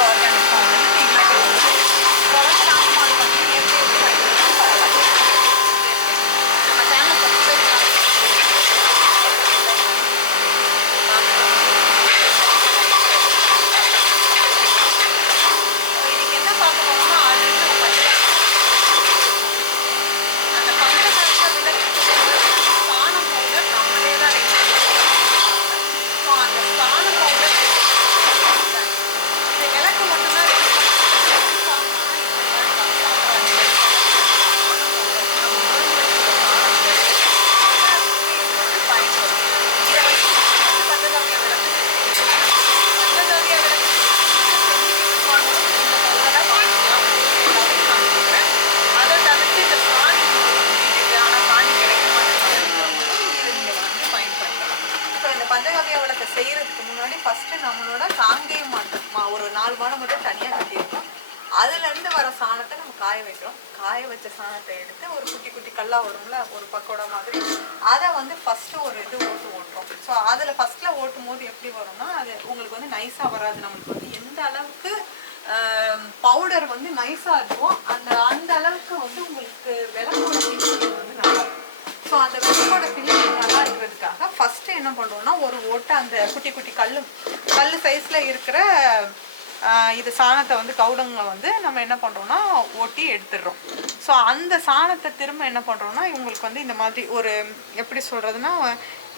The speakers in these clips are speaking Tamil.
உங்களுக்கு ஆர்கானிக் ஃபார்ம் வந்து நீங்களே கொடுக்குறது. தொடர்ந்து நாட்டு மாடு பண்ணி இயற்கை விவசாயிகள் பரவாயில்ல. நம்ம சேனல் சப்ஸ்கிரைப் இன்னைக்கு என்ன பார்க்க போனோம்னா ஆல்ரெடி நம்ம அந்த பஞ்சகாவிய விளக்கு சாணம் பவுடர் நம்மளே தான் ரெடி பண்ணுவோம். ஸோ அந்த சாணம் பவுடர் இந்த விளக்கு மட்டும்தான் ரெடி பஞ்சகாவிய விளக்கு செய்யறதுக்கு முன்னாடி ஃபர்ஸ்ட் நம்மளோட காங்கேய மாட்டோம் ஒரு 4 மாடை மட்டும் தனியாக கட்டியிருக்கோம். அதுலேருந்து வர சாணத்தை நம்ம காய வைக்கிறோம். காய வச்ச சாணத்தை எடுத்து ஒரு குட்டி குட்டி கல்லா வரும்ல ஒரு பக்கோடா மாதிரி அதை வந்து ஃபஸ்ட்டு ஒரு இது ஓட்டுறோம். ஸோ அதில் ஃபஸ்ட்டில் ஓட்டும் போது எப்படி வரும்னா அது உங்களுக்கு வந்து நைஸாக வராது. நம்மளுக்கு வந்து எந்த அளவுக்கு பவுடர் வந்து நைஸாக இருக்கும் அந்த அளவுக்கு வந்து உங்களுக்கு விளக்கோட ஃபினிஷிங் வந்து நல்லா இருக்கும். ஸோ அந்த விளக்கோட ஃபினிஷிங் நல்லா இருக்கிறதுக்காக ஃபஸ்ட்டு என்ன பண்ணுறோம்னா ஒரு ஓட்டை அந்த குட்டி குட்டி கல் சைஸில் இருக்கிற இது சாணத்தை வந்து கவுடங்களை வந்து நம்ம என்ன பண்ணுறோம்னா ஓட்டி எடுத்துடுறோம். ஸோ அந்த சாணத்தை திரும்ப என்ன பண்ணுறோம்னா இவங்களுக்கு வந்து இந்த மாதிரி ஒரு எப்படி சொல்கிறதுனா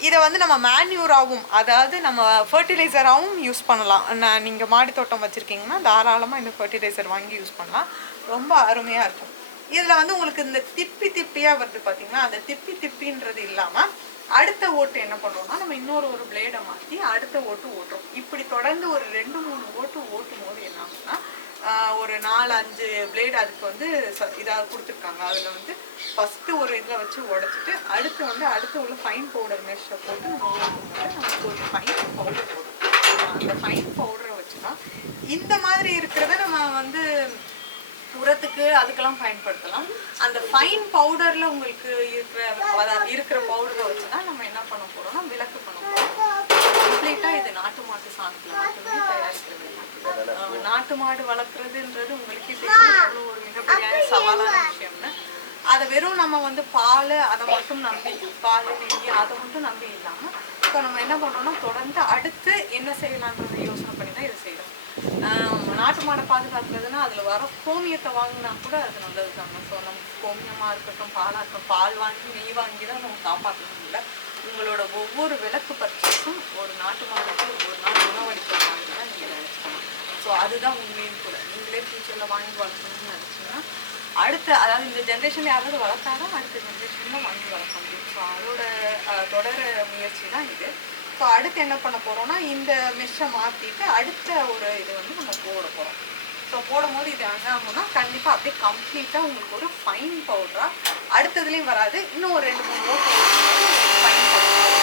இதை வந்து நம்ம மேன்யூராகவும் அதாவது நம்ம ஃபர்டிலைசராகவும் யூஸ் பண்ணலாம். நீங்கள் மாடி தோட்டம் வச்சுருக்கீங்கன்னா தாராளமாக இந்த ஃபர்டிலைசர் வாங்கி யூஸ் பண்ணலாம். ரொம்ப அருமையாக இருக்கும். இதில் வந்து உங்களுக்கு இந்த திப்பியாக வருது பார்த்தீங்கன்னா அந்த திப்பின்றது இல்லாமல் அடுத்த ஓட்டு என்ன பண்ணுறோம்னா நம்ம இன்னொரு பிளேடை மாற்றி அடுத்த ஓட்டு ஓட்டுறோம். இப்படி தொடர்ந்து ஒரு 2-3 ஓட்டு ஓட்டும் போது என்ன ஆகுதுன்னா ஒரு 4-5 பிளேடு அதுக்கு வந்து இதாக கொடுத்துருக்காங்க. அதில் வந்து ஃபஸ்ட்டு ஒரு இதில் வச்சு உடச்சிட்டு அடுத்து உள்ள ஃபைன் பவுடர் மெஷை போட்டு நம்ம ஓட்டும்போது நமக்கு ஒரு ஃபைன் பவுடர் போடும். அந்த ஃபைன் பவுடரை வச்சுதான் இந்த மாதிரி இருக்கிறத நம்ம வந்து உரத்துக்கு அதுக்கெல்லாம் பயன்படுத்தலாம். அந்த ஃபைன் பவுடரில் உங்களுக்கு இருக்கிற பவுடரை வச்சு தான் நம்ம என்ன பண்ண போகிறோம்னா விளக்கு பண்ண போகிறோம். கம்ப்ளீட்டாக இது நாட்டு மாட்டு சாணத்தில் மட்டுமே தயாரிக்கிறது. நாட்டு மாடு வளர்க்குறதுன்றது உங்களுக்கே தெரியும் எவ்வளோ ஒரு மிகப்பெரிய சவாலான விஷயம்னு. அதை வெறும் நம்ம வந்து பால் அதை மட்டும் நம்பி பால் நெய் அதை மட்டும் நம்பி இல்லாமல் இப்போ நம்ம என்ன பண்ணோம்னா தொடர்ந்து அடுத்து என்ன செய்யலான்றதை யோசனை பண்ணி தான் இதை செய்யணும். நாட்டு மாடை பாதுகாக்கிறதுனா அதில் வர கோமியத்தை வாங்கினா கூட அது நல்லது தாங்க. ஸோ நம்ம கோமியமாக இருக்கட்டும் பாலாக இருக்கட்டும் பால் வாங்கி நெய் வாங்கி தான் நம்ம காப்பாற்றணும். இல்லை உங்களோட ஒவ்வொரு விளக்கு பர்ச்சேஸும் ஒரு நாட்டு மாடுக்கு ஒரு நாள் உணவளிக்கிற மாதிரி தான் நீங்கள் நினச்சிக்கணும். ஸோ அதுதான் உண்மையும் கூட. நீங்களே ஃபியூச்சரில் வாங்கி வளர்க்கணும்னு நினச்சிங்கன்னா அதாவது இந்த ஜென்ரேஷனில் யாராவது வளர்த்தாதான் அடுத்த ஜென்ரேஷனில் வாங்கி வளர்க்க முடியும். ஸோ அதோட தொடர முயற்சி தான் இது. ஸோ அடுத்து என்ன பண்ண போகிறோம்னா இந்த மெஷ்ஷை மாற்றிட்டு அடுத்த ஒரு இது வந்து நம்ம போட போகிறோம். ஸோ போடும்போது இது என்ன ஆகும்னா கண்டிப்பாக அப்படியே கம்ப்ளீட்டாக உங்களுக்கு ஒரு ஃபைன் பவுடராக அடுத்ததுலேயும் வராது. இன்னும் ஒரு 2-3 ஓட்டு ஃபைன் பவுடர்.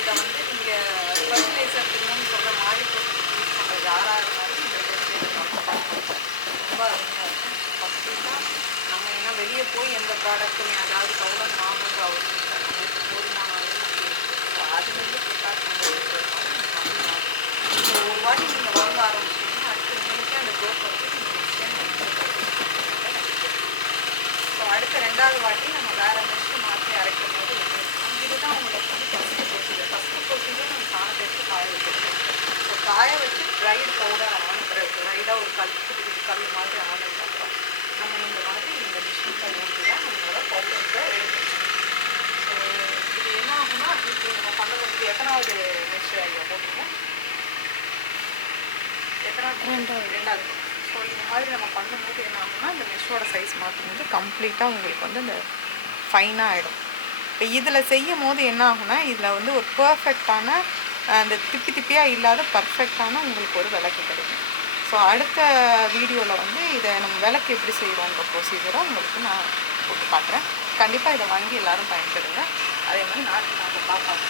இதை வந்து நீங்கள் ஃபர்டிலைசர் சொல்கிற மாடி தோட்டத்துக்கு யூஸ் பண்ணுற யாராக இருந்தாலும் இந்த ஃபர்டிலைசர் ரொம்ப அருமையாக இருக்கும். கம்ப்ளீட்டாக நம்ம என்ன வெளியே போய் எந்த ப்ராடக்ட்டுமே அதாவது பவுடர் வாங்குன்ற அவசியம் இல்லை. நம்மளுக்கு போதுமான அளவு நம்ம இருக்குது. ஸோ அதுலேருந்து ப்ரிகாஷன் ஒரு வாட்டி நீங்கள் வாங்க ஆரம்பிச்சிங்கன்னா அடுத்த உங்களுக்கே அந்த க்ரோத் வந்து நீங்கள் ஸோ அடுத்த 2வது வாட்டி நம்ம வேறு மெஷின் மாற்றி அரைக்கும் போது இதுதான் உங்களுக்கு வந்து ஃபஸ்ட்டு ப்ரொசீஜர் நம்ம சாணத்தை எடுத்து காய வச்சுருக்கோம். ஸோ காய வச்சு ட்ரைடு பவுடர் ஆன பிறகு ட்ரைடாக ஒரு கல் மாதிரி ஆனதுக்கப்புறம் நம்ம இந்த மாதிரி இந்த மிஷினில் ஊற்றி தான் நம்மளோட பவுடர்ஸை எடுக்கணும். ஸோ இது என்ன ஆகுனா இப்போ நம்ம பண்ண வேண்டியது எத்தனாவது மெஷ் ஐயா போட்டுருக்கோம்? ரெண்டாவது. ஸோ இந்த மாதிரி நம்ம பண்ணும்போது என்ன ஆகுனா இந்த மெஷ்ஷோட சைஸ் மாற்றும்போது கம்ப்ளீட்டாக உங்களுக்கு வந்து இந்த ஃபைனாக ஆகிடும். இப்போ இதில் செய்யும் போது என்ன ஆகுனா இதில் வந்து ஒரு பர்ஃபெக்டான அந்த திப்பியாக இல்லாத பர்ஃபெக்டான உங்களுக்கு ஒரு விளக்கு கிடைக்கும். ஸோ அடுத்த வீடியோவில் வந்து இதை நம்ம விளக்கு எப்படி செய்கிறோங்கிற ப்ரொசீஜரை உங்களுக்கு நான் போட்டு காட்டுறேன். கண்டிப்பாக இதை வாங்கி எல்லோரும் பயன்படுங்க. அதே மாதிரி நாட்டு நாங்கள் பார்க்கலாம்.